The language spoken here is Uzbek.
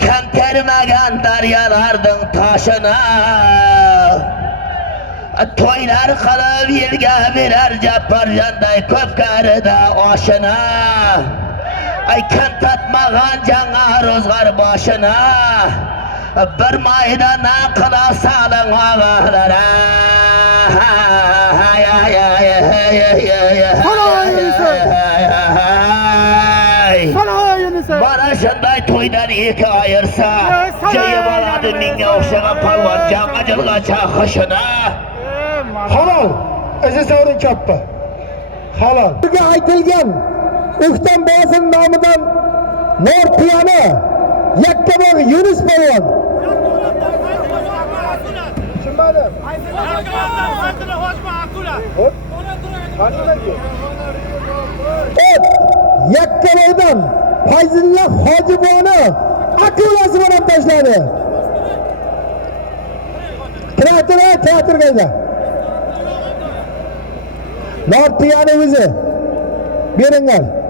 Kantermagan daryalardan taşına toylar kalıp yerge birer japarjanday köpkarıda oşuna kantatmagan cana rozgar başına bir maydana kıla salın ağalara bana şunday toydan iki ayırsa cayı baladı minge okşagan palvan can acılga çakışına halal izi savrin kappa halal sizga aytilgan O'ktam Bosin nomidan Nortiyani Yakkabog' Yunus polvon tushunmadim Yakkabog'dan Fayzulla Hojiboni akulasi bilan tashladi. Teatrga Nortiyani o'zi beringlar.